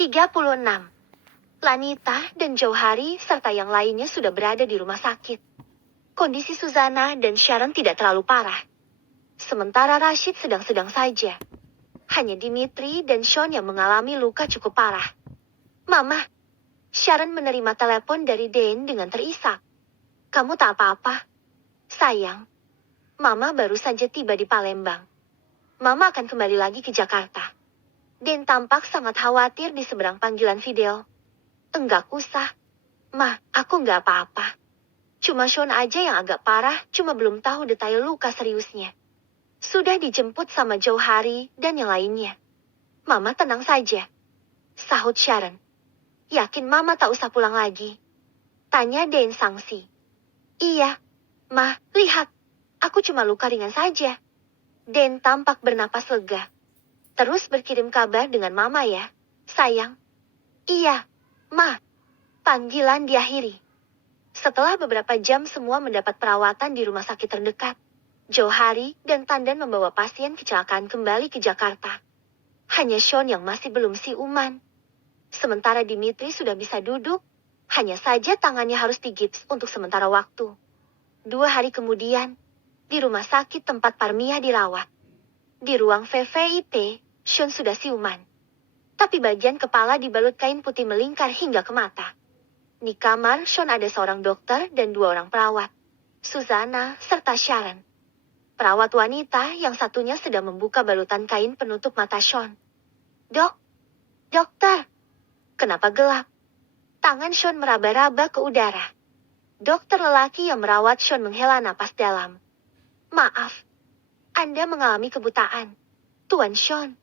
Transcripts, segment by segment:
36. Lanita dan Jauhari serta yang lainnya sudah berada di rumah sakit. Kondisi Suzana dan Sharon tidak terlalu parah. Sementara Rashid sedang-sedang saja. Hanya Dimitri dan Sean yang mengalami luka cukup parah. Mama, Sharon menerima telepon dari Dane dengan terisak. Kamu tak apa-apa? Sayang, Mama baru saja tiba di Palembang. Mama akan kembali lagi ke Jakarta. Dane tampak sangat khawatir di seberang panggilan video. Enggak usah. Ma, aku nggak apa-apa. Cuma Sean aja yang agak parah, cuma belum tahu detail luka seriusnya. Sudah dijemput sama Jauhari dan yang lainnya. Mama tenang saja. Sahut Sharon. Yakin Mama tak usah pulang lagi? Tanya Dane sangsi. Iya. Ma, lihat. Aku cuma luka ringan saja. Dane tampak bernapas lega. Terus berkirim kabar dengan Mama ya, sayang. Iya. Ma, panggilan diakhiri. Setelah beberapa jam semua mendapat perawatan di rumah sakit terdekat, Jauhari dan Tandan membawa pasien kecelakaan kembali ke Jakarta. Hanya Sean yang masih belum siuman. Sementara Dimitri sudah bisa duduk, hanya saja tangannya harus digips untuk sementara waktu. 2 hari kemudian, di rumah sakit tempat Parmia dirawat. Di ruang VVIP, Sean sudah siuman. Tapi bagian kepala dibalut kain putih melingkar hingga ke mata. Di kamar Sean ada seorang dokter dan 2 orang perawat. Suzana serta Sharon. Perawat wanita yang satunya sedang membuka balutan kain penutup mata Sean. Dokter. Kenapa gelap? Tangan Sean meraba-raba ke udara. Dokter lelaki yang merawat Sean menghela napas dalam. Maaf. Anda mengalami kebutaan. Tuan Sean.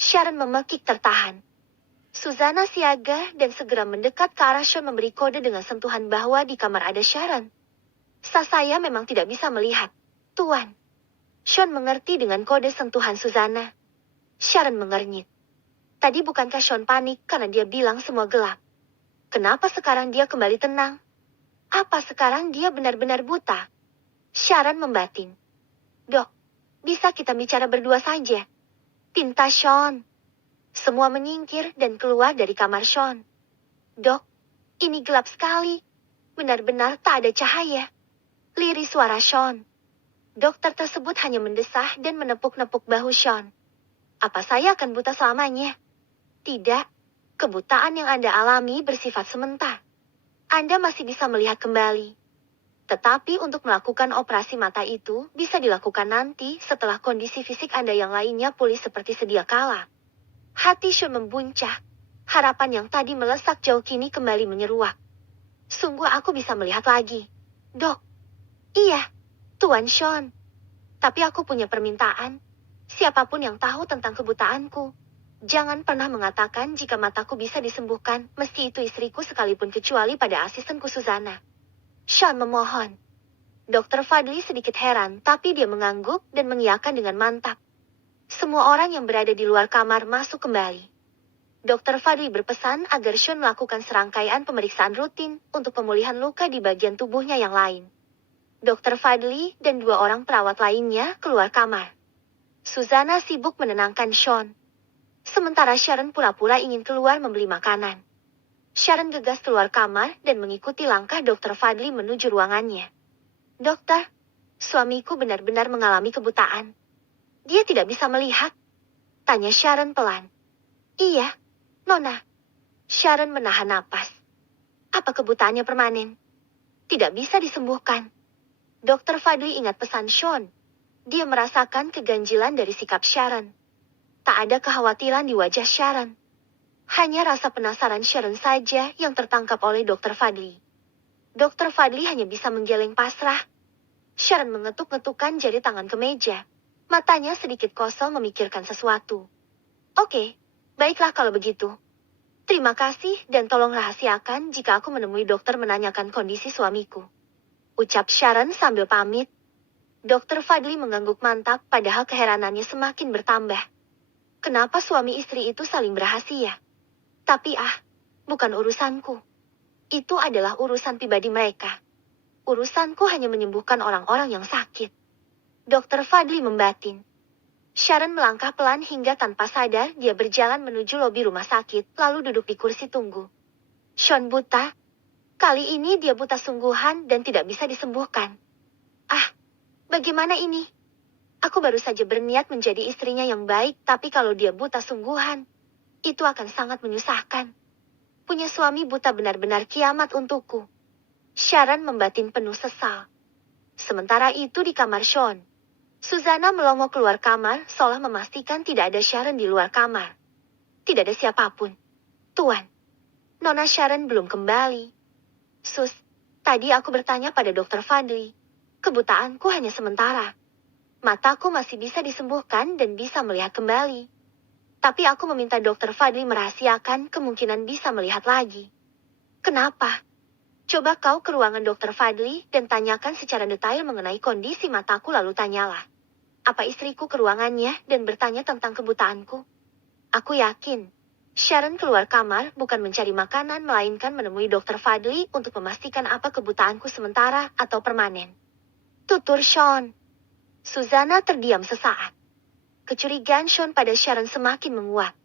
Sharon memekik tertahan. Suzana siaga dan segera mendekat ke arah Sean memberi kode dengan sentuhan bahwa di kamar ada Sharon. Saya memang tidak bisa melihat, Tuan. Sean mengerti dengan kode sentuhan Suzana. Sharon mengernyit. Tadi bukankah Sean panik karena dia bilang semua gelap? Kenapa sekarang dia kembali tenang? Apa sekarang dia benar-benar buta? Sharon membatin. Dok, bisa kita bicara berdua saja? Pinta Sean. Semua menyingkir dan keluar dari kamar Sean. Dok, ini gelap sekali. Benar-benar tak ada cahaya. Lirih suara Sean. Dokter tersebut hanya mendesah dan menepuk-nepuk bahu Sean. Apa saya akan buta selamanya? Tidak. Kebutaan yang Anda alami bersifat sementara. Anda masih bisa melihat kembali. Tetapi untuk melakukan operasi mata itu bisa dilakukan nanti setelah kondisi fisik Anda yang lainnya pulih seperti sedia kala. Hati Sean membuncah. Harapan yang tadi melesak jauh kini kembali menyeruak. Sungguh aku bisa melihat lagi. Dok. Iya, Tuan Sean. Tapi aku punya permintaan. Siapapun yang tahu tentang kebutaanku, jangan pernah mengatakan jika mataku bisa disembuhkan, meski itu istriku sekalipun kecuali pada asistenku Suzana. Sean memohon. Dr. Fadli sedikit heran, tapi dia mengangguk dan mengiyakan dengan mantap. Semua orang yang berada di luar kamar masuk kembali. Dr. Fadli berpesan agar Sean melakukan serangkaian pemeriksaan rutin untuk pemulihan luka di bagian tubuhnya yang lain. Dr. Fadli dan 2 orang perawat lainnya keluar kamar. Suzana sibuk menenangkan Sean. Sementara Sharon pura-pura ingin keluar membeli makanan. Sharon gegas keluar kamar dan mengikuti langkah Dr. Fadli menuju ruangannya. Dokter, suamiku benar-benar mengalami kebutaan. Dia tidak bisa melihat. Tanya Sharon pelan. Iya, Nona. Sharon menahan napas. Apa kebutaannya permanen? Tidak bisa disembuhkan. Dr. Fadli ingat pesan Sean. Dia merasakan keganjilan dari sikap Sharon. Tak ada kekhawatiran di wajah Sharon. Hanya rasa penasaran Sharon saja yang tertangkap oleh Dr. Fadli. Dr. Fadli hanya bisa menggeleng pasrah. Sharon mengetuk-ngetukkan jari tangan ke meja. Matanya sedikit kosong memikirkan sesuatu. Oke, baiklah kalau begitu. Terima kasih dan tolong rahasiakan jika aku menemui dokter menanyakan kondisi suamiku. Ucap Sharon sambil pamit. Dr. Fadli mengangguk mantap padahal keheranannya semakin bertambah. Kenapa suami istri itu saling berrahasia? Tapi bukan urusanku. Itu adalah urusan pribadi mereka. Urusanku hanya menyembuhkan orang-orang yang sakit. Dr. Fadli membatin. Sharon melangkah pelan hingga tanpa sadar dia berjalan menuju lobi rumah sakit, lalu duduk di kursi tunggu. Sean buta. Kali ini dia buta sungguhan dan tidak bisa disembuhkan. Ah, bagaimana ini? Aku baru saja berniat menjadi istrinya yang baik, tapi kalau dia buta sungguhan, itu akan sangat menyusahkan. Punya suami buta benar-benar kiamat untukku. Sharon membatin penuh sesal. Sementara itu di kamar Sean, Susanna melongo keluar kamar seolah memastikan tidak ada Sharon di luar kamar. Tidak ada siapapun. Tuan, Nona Sharon belum kembali. Sus, tadi aku bertanya pada Dokter Fadli. Kebutaanku hanya sementara. Mataku masih bisa disembuhkan dan bisa melihat kembali. Tapi aku meminta Dokter Fadli merahasiakan kemungkinan bisa melihat lagi. Kenapa? Coba kau ke ruangan Dokter Fadli dan tanyakan secara detail mengenai kondisi mataku lalu tanyalah. Apa istriku ke ruangannya dan bertanya tentang kebutaanku? Aku yakin Sharon keluar kamar bukan mencari makanan melainkan menemui Dokter Fadli untuk memastikan apa kebutaanku sementara atau permanen. Tutur Sean. Susanna terdiam sesaat. Kecurigaan Sean pada Sharon semakin menguat.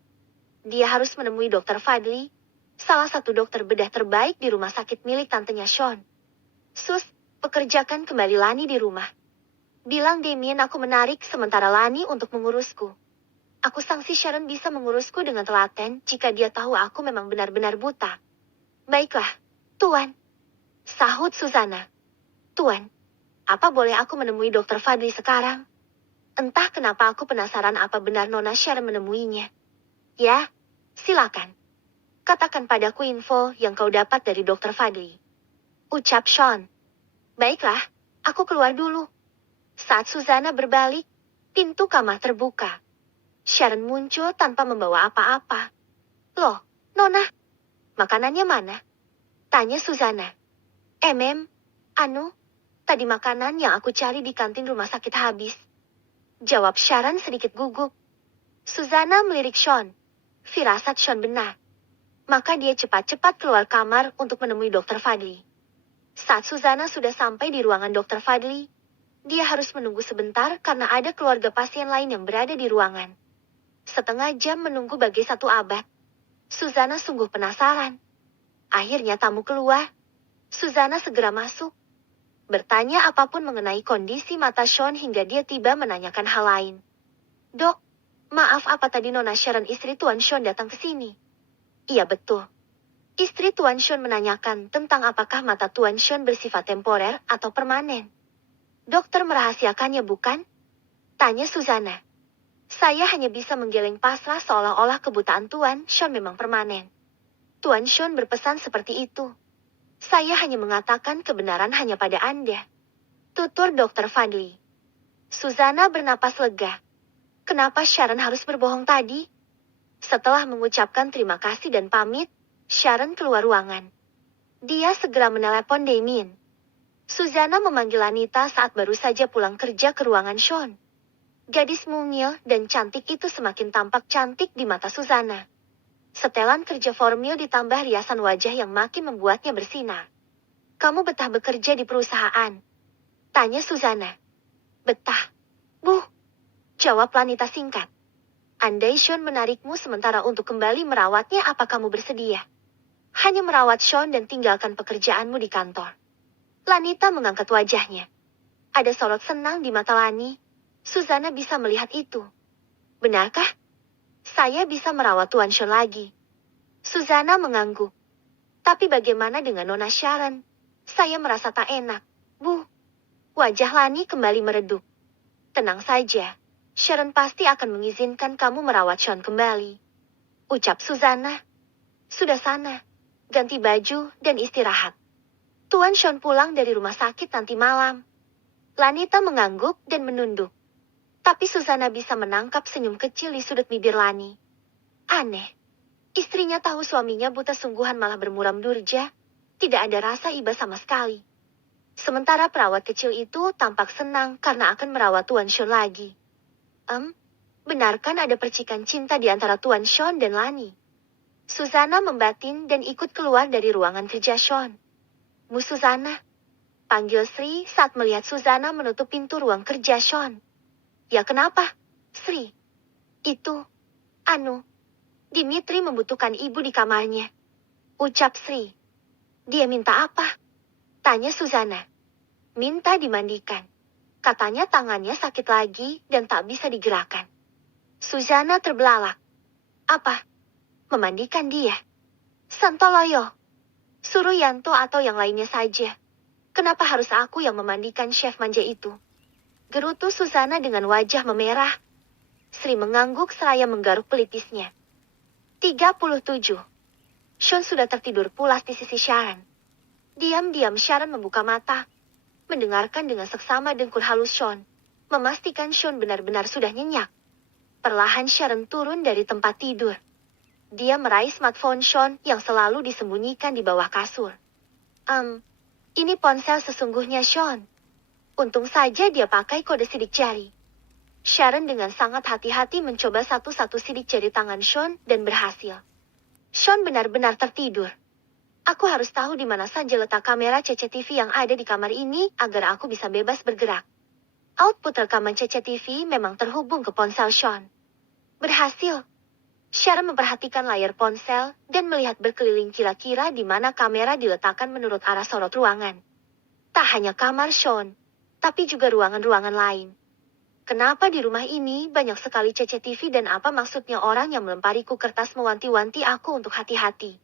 Dia harus menemui Dokter Fadli, salah satu dokter bedah terbaik di rumah sakit milik tantenya Sean. Sus, pekerjakan kembali Lani di rumah. Bilang Damien aku menarik sementara Lani untuk mengurusku. Aku sangsi Sharon bisa mengurusku dengan telaten jika dia tahu aku memang benar-benar buta. Baiklah, Tuan. Sahut Susanna. Tuan, apa boleh aku menemui Dokter Fadli sekarang? Entah kenapa aku penasaran apa benar Nona Sharon menemuinya. Ya, silakan. Katakan padaku info yang kau dapat dari Dokter Fadli. Ucap Sean. Baiklah, aku keluar dulu. Saat Susanna berbalik, pintu kamar terbuka. Sharon muncul tanpa membawa apa-apa. Loh, Nona, makanannya mana? Tanya Susanna. Tadi makanan yang aku cari di kantin rumah sakit habis. Jawab Sharon sedikit gugup. Susanna melirik Sean. Firasat Sean benar. Maka dia cepat-cepat keluar kamar untuk menemui Dokter Fadli. Saat Susanna sudah sampai di ruangan Dokter Fadli, dia harus menunggu sebentar karena ada keluarga pasien lain yang berada di ruangan. Setengah jam menunggu bagai satu abad. Susanna sungguh penasaran. Akhirnya tamu keluar. Susanna segera masuk. Bertanya apapun mengenai kondisi mata Sean hingga dia tiba menanyakan hal lain. Dok, maaf apa tadi Nona Sharon istri Tuan Sean datang ke sini? Iya betul. Istri Tuan Sean menanyakan tentang apakah mata Tuan Sean bersifat temporer atau permanen. Dokter merahasiakannya bukan? Tanya Susanna. Saya hanya bisa menggeleng pasrah seolah-olah kebutaan Tuan Sean memang permanen. Tuan Sean berpesan seperti itu. Saya hanya mengatakan kebenaran hanya pada Anda. Tutur Dokter Fadli. Susanna bernapas lega. Kenapa Sharon harus berbohong tadi? Setelah mengucapkan terima kasih dan pamit, Sharon keluar ruangan. Dia segera menelepon Damien. Susanna memanggil Anita saat baru saja pulang kerja ke ruangan Sean. Gadis mungil dan cantik itu semakin tampak cantik di mata Susanna. Setelan kerja formal ditambah riasan wajah yang makin membuatnya bersinar. Kamu betah bekerja di perusahaan? Tanya Susanna. Betah. Bu. Jawab wanita singkat. Andai Sean menarikmu sementara untuk kembali merawatnya, apa kamu bersedia? Hanya merawat Sean dan tinggalkan pekerjaanmu di kantor. Lanita mengangkat wajahnya. Ada sorot senang di mata Lani. Susanna bisa melihat itu. Benarkah? Saya bisa merawat Tuan Sean lagi. Susanna mengangguk. Tapi bagaimana dengan Nona Sharon? Saya merasa tak enak. Bu. Wajah Lani kembali meredup. Tenang saja. Sharon pasti akan mengizinkan kamu merawat Sean kembali. Ucap Susanna. Sudah sana. Ganti baju dan istirahat. Tuan Sean pulang dari rumah sakit nanti malam. Lanita mengangguk dan menunduk. Tapi Susanna bisa menangkap senyum kecil di sudut bibir Lani. Aneh. Istrinya tahu suaminya buta sungguhan malah bermuram durja. Tidak ada rasa iba sama sekali. Sementara perawat kecil itu tampak senang karena akan merawat Tuan Sean lagi. Benarkan ada percikan cinta di antara Tuan Sean dan Lani? Susanna membatin dan ikut keluar dari ruangan kerja Sean. Bu Susanna. Panggil Sri saat melihat Susanna menutup pintu ruang kerja Sean. Ya kenapa? Sri, itu, Dimitri membutuhkan ibu di kamarnya. Ucap Sri. Dia minta apa? Tanya Suzana. Minta dimandikan. Katanya tangannya sakit lagi dan tak bisa digerakkan. Suzana terbelalak. Apa? Memandikan dia? Santoloyo. Suruh Yanto atau yang lainnya saja. Kenapa harus aku yang memandikan chef manja itu? Gerutu Suzana dengan wajah memerah. Sri mengangguk seraya menggaruk pelipisnya. 37. Sean sudah tertidur pulas di sisi Sharon. Diam-diam Sharon membuka mata, mendengarkan dengan seksama dengkur halus Sean, memastikan Sean benar-benar sudah nyenyak. Perlahan Sharon turun dari tempat tidur. Dia meraih smartphone Sean yang selalu disembunyikan di bawah kasur. Ini ponsel sesungguhnya Sean. Untung saja dia pakai kode sidik jari. Sharon dengan sangat hati-hati mencoba satu-satu sidik jari tangan Sean dan berhasil. Sean benar-benar tertidur. Aku harus tahu di mana saja letak kamera CCTV yang ada di kamar ini agar aku bisa bebas bergerak. Output rekaman CCTV memang terhubung ke ponsel Sean. Berhasil. Sharon memperhatikan layar ponsel dan melihat berkeliling kira-kira di mana kamera diletakkan menurut arah sorot ruangan. Tak hanya kamar Sean, tapi juga ruangan-ruangan lain. Kenapa di rumah ini banyak sekali CCTV dan apa maksudnya orang yang melempariku kertas mewanti-wanti aku untuk hati-hati?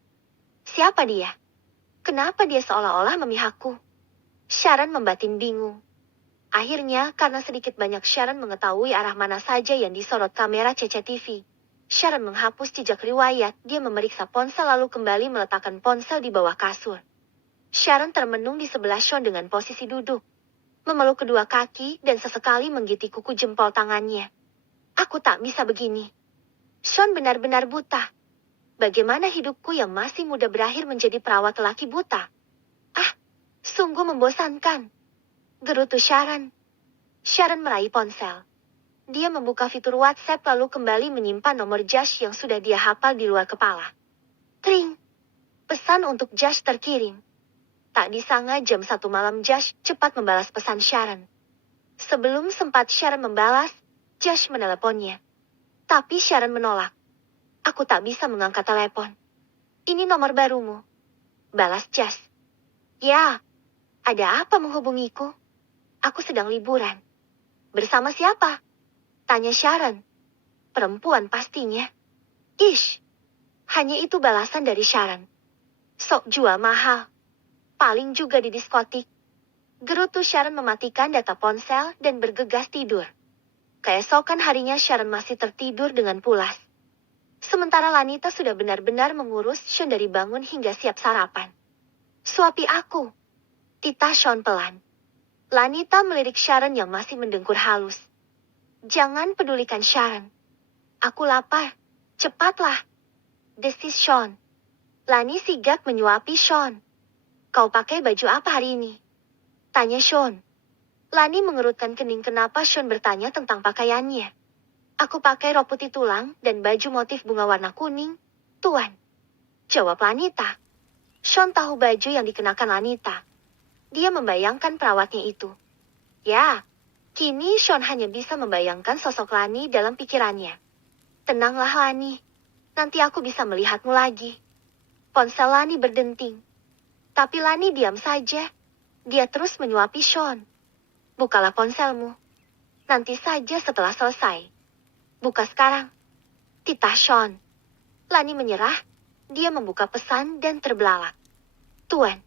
Siapa dia? Kenapa dia seolah-olah memihakku? Sharon membatin bingung. Akhirnya, karena sedikit banyak Sharon mengetahui arah mana saja yang disorot kamera CCTV, Sharon menghapus jejak riwayat, dia memeriksa ponsel lalu kembali meletakkan ponsel di bawah kasur. Sharon termenung di sebelah Sean dengan posisi duduk. Memeluk kedua kaki dan sesekali menggigit kuku jempol tangannya. Aku tak bisa begini. Sean benar-benar buta. Bagaimana hidupku yang masih muda berakhir menjadi perawat lelaki buta? Sungguh membosankan. Gerutu Sharon. Sharon meraih ponsel. Dia membuka fitur WhatsApp lalu kembali menyimpan nomor Josh yang sudah dia hafal di luar kepala. Tring. Pesan untuk Josh terkirim. Tak disangka jam 1 malam Josh cepat membalas pesan Sharon. Sebelum sempat Sharon membalas, Josh meneleponnya. Tapi Sharon menolak. Aku tak bisa mengangkat telepon. Ini nomor barumu. Balas Josh. Ya, ada apa menghubungiku? Aku sedang liburan. Bersama siapa? Tanya Sharon. Perempuan pastinya. Ish. Hanya itu balasan dari Sharon. Sok jual mahal. Paling juga di diskotik. Gerutu Sharon mematikan data ponsel dan bergegas tidur. Keesokan harinya Sharon masih tertidur dengan pulas. Sementara Lanita sudah benar-benar mengurus Sean dari bangun hingga siap sarapan. Suapi aku. Titah Sean pelan. Lanita melirik Sharon yang masih mendengkur halus. Jangan pedulikan Sharon. Aku lapar. Cepatlah. Desis Sean. Lani sigap menyuapi Sean. Kau pakai baju apa hari ini? Tanya Sean. Lani mengerutkan kening kenapa Sean bertanya tentang pakaiannya. Aku pakai rok putih tulang dan baju motif bunga warna kuning, Tuan. Jawab Lanita. Sean tahu baju yang dikenakan Lanita. Dia membayangkan perawatnya itu. Ya, kini Sean hanya bisa membayangkan sosok Lani dalam pikirannya. Tenanglah Lani, nanti aku bisa melihatmu lagi. Ponsel Lani berdenting. Tapi Lani diam saja. Dia terus menyuapi Sean. Bukalah ponselmu. Nanti saja setelah selesai. Buka sekarang. Titah Sean. Lani menyerah. Dia membuka pesan dan terbelalak. Tuan,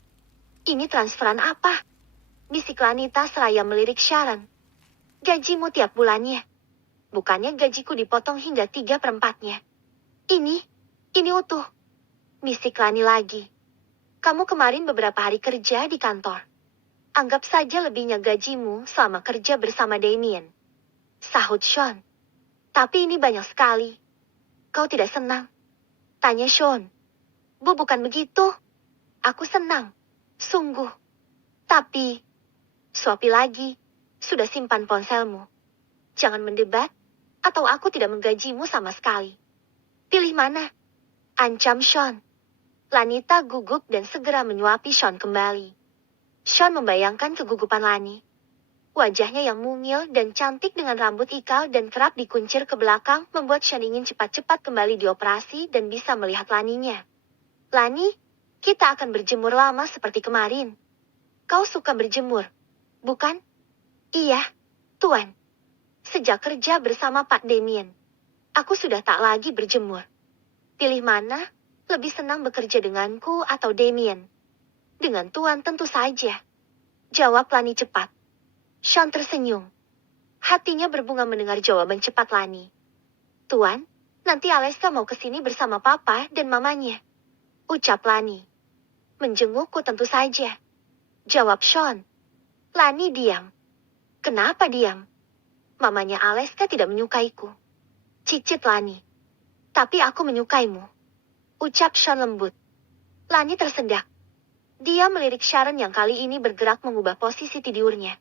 ini transferan apa? Bisik Lanita seraya melirik Sharon. Gajimu tiap bulannya. Bukannya gajiku dipotong hingga 3/4-nya. Ini utuh. Bisik Lani lagi. Kamu kemarin beberapa hari kerja di kantor. Anggap saja lebihnya gajimu selama kerja bersama Damien. Sahut Sean. Tapi ini banyak sekali. Kau tidak senang? Tanya Sean. Bu, bukan begitu. Aku senang. Sungguh. Tapi, suapi lagi. Sudah simpan ponselmu. Jangan mendebat, atau aku tidak menggajimu sama sekali. Pilih mana? Ancam Sean. Lanita gugup dan segera menyuapi Sean kembali. Sean membayangkan kegugupan Lani. Wajahnya yang mungil dan cantik dengan rambut ikal dan kerap dikuncir ke belakang membuat Sean ingin cepat-cepat kembali dioperasi dan bisa melihat Laninya. Lani, kita akan berjemur lama seperti kemarin. Kau suka berjemur, bukan? Iya, Tuan. Sejak kerja bersama Pak Damien, aku sudah tak lagi berjemur. Pilih mana? Lebih senang bekerja denganku atau Damien? Dengan Tuan tentu saja. Jawab Lani cepat. Sean tersenyum. Hatinya berbunga mendengar jawaban cepat Lani. Tuan, nanti Aleska mau kesini bersama Papa dan Mamanya. Ucap Lani. Menjengukku tentu saja. Jawab Sean. Lani diam. Kenapa diam? Mamanya Aleska tidak menyukaiku. Cicit Lani. Tapi aku menyukaimu. Ucap Sean lembut. Lani tersedak. Dia melirik Sharon yang kali ini bergerak mengubah posisi tidurnya.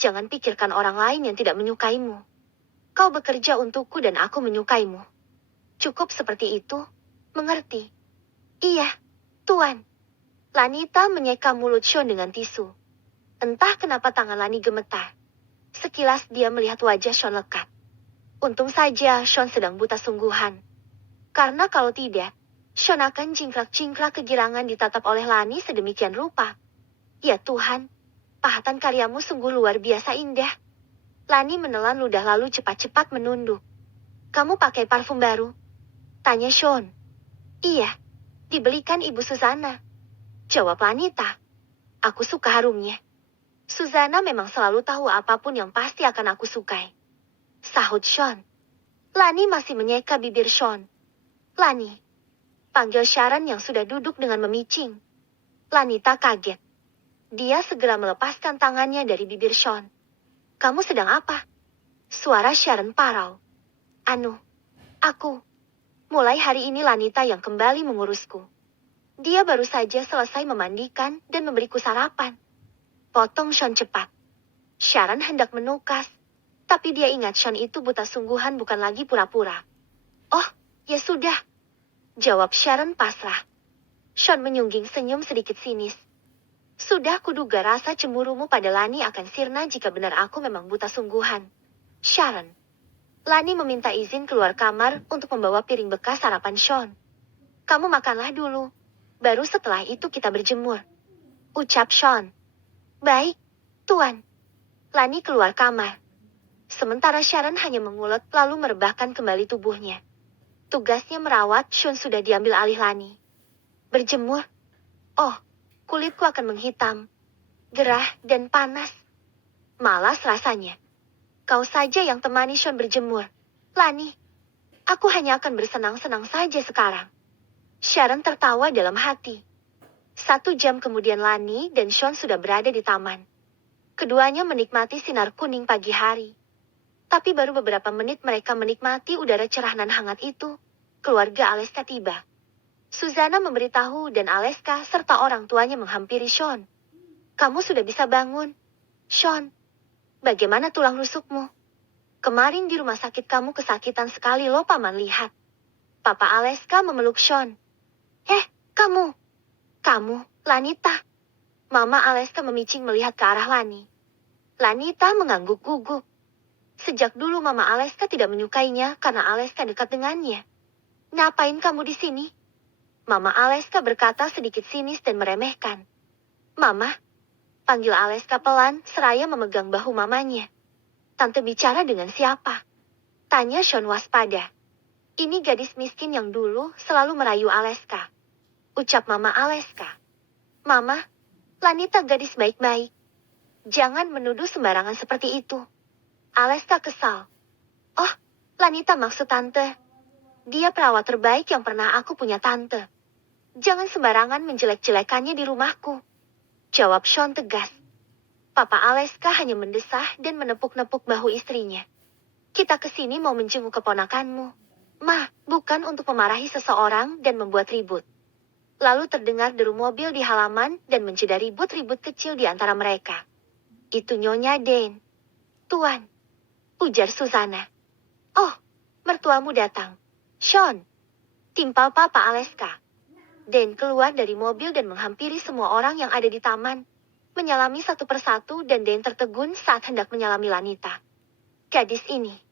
Jangan pikirkan orang lain yang tidak menyukaimu. Kau bekerja untukku dan aku menyukaimu. Cukup seperti itu, mengerti? Iya, Tuan. Lanita menyeka mulut Sean dengan tisu. Entah kenapa tangan Lani gemetar. Sekilas dia melihat wajah Sean lekat. Untung saja Sean sedang buta sungguhan. Karena kalau tidak, Sean akan cingkrak-cingkrak kegirangan ditatap oleh Lani sedemikian rupa. Ya Tuhan, pahatan karyamu sungguh luar biasa indah. Lani menelan ludah lalu cepat-cepat menunduk. Kamu pakai parfum baru? Tanya Sean. Iya, dibelikan Ibu Susana. Jawab Lanita. Aku suka harumnya. Susana memang selalu tahu apapun yang pasti akan aku sukai. Sahut Sean. Lani masih menyeka bibir Sean. Lani. Panggil Sharon yang sudah duduk dengan memicing. Lanita kaget. Dia segera melepaskan tangannya dari bibir Sean. Kamu sedang apa? Suara Sharon parau. Aku. Mulai hari ini Lanita yang kembali mengurusku. Dia baru saja selesai memandikan dan memberiku sarapan. Potong Sean cepat. Sharon hendak menukas. Tapi dia ingat Sean itu buta sungguhan bukan lagi pura-pura. Oh, ya sudah. Jawab Sharon pasrah. Sean menyungging senyum sedikit sinis. Sudah kuduga rasa cemburumu pada Lani akan sirna jika benar aku memang buta sungguhan. Sharon. Lani meminta izin keluar kamar untuk membawa piring bekas sarapan Sean. Kamu makanlah dulu. Baru setelah itu kita berjemur. Ucap Sean. Baik, Tuan. Lani keluar kamar. Sementara Sharon hanya mengulet lalu merebahkan kembali tubuhnya. Tugasnya merawat Sean sudah diambil alih Lani. Berjemur? Oh, kulitku akan menghitam. Gerah dan panas. Malas rasanya. Kau saja yang temani Sean berjemur. Lani, aku hanya akan bersenang-senang saja sekarang. Sharon tertawa dalam hati. 1 jam kemudian Lani dan Sean sudah berada di taman. Keduanya menikmati sinar kuning pagi hari. Tapi baru beberapa menit mereka menikmati udara cerah nan hangat itu, keluarga Aleska tiba. Susana memberitahu dan Aleska serta orang tuanya menghampiri Sean. Kamu sudah bisa bangun. Sean, bagaimana tulang rusukmu? Kemarin di rumah sakit kamu kesakitan sekali loh Paman lihat. Papa Aleska memeluk Sean. Kamu, Lanita. Mama Aleska memicing melihat ke arah Lani. Lanita mengangguk gugup. Sejak dulu Mama Aleska tidak menyukainya karena Aleska dekat dengannya. Ngapain kamu di sini? Mama Aleska berkata sedikit sinis dan meremehkan. Mama, panggil Aleska pelan seraya memegang bahu mamanya. Tante bicara dengan siapa? Tanya Sean waspada. Ini gadis miskin yang dulu selalu merayu Aleska. Ucap Mama Aleska. Mama, Lanita gadis baik-baik. Jangan menuduh sembarangan seperti itu. Aleska kesal. Oh, Lanita maksud tante. Dia perawat terbaik yang pernah aku punya tante. Jangan sembarangan menjelek-jelekannya di rumahku. Jawab Sean tegas. Papa Aleska hanya mendesah dan menepuk-nepuk bahu istrinya. Kita kesini mau menjenguk keponakanmu. Ma, bukan untuk memarahi seseorang dan membuat ribut. Lalu terdengar deru mobil di halaman dan menjeda ribut-ribut kecil di antara mereka. Itu Nyonya Dane. Tuan. Ujar Susana. Oh, mertuamu datang. Sean. Timpal Papa Aleska. Dan keluar dari mobil dan menghampiri semua orang yang ada di taman. menyalami satu persatu dan Dan tertegun saat hendak menyalami Lanita. Gadis ini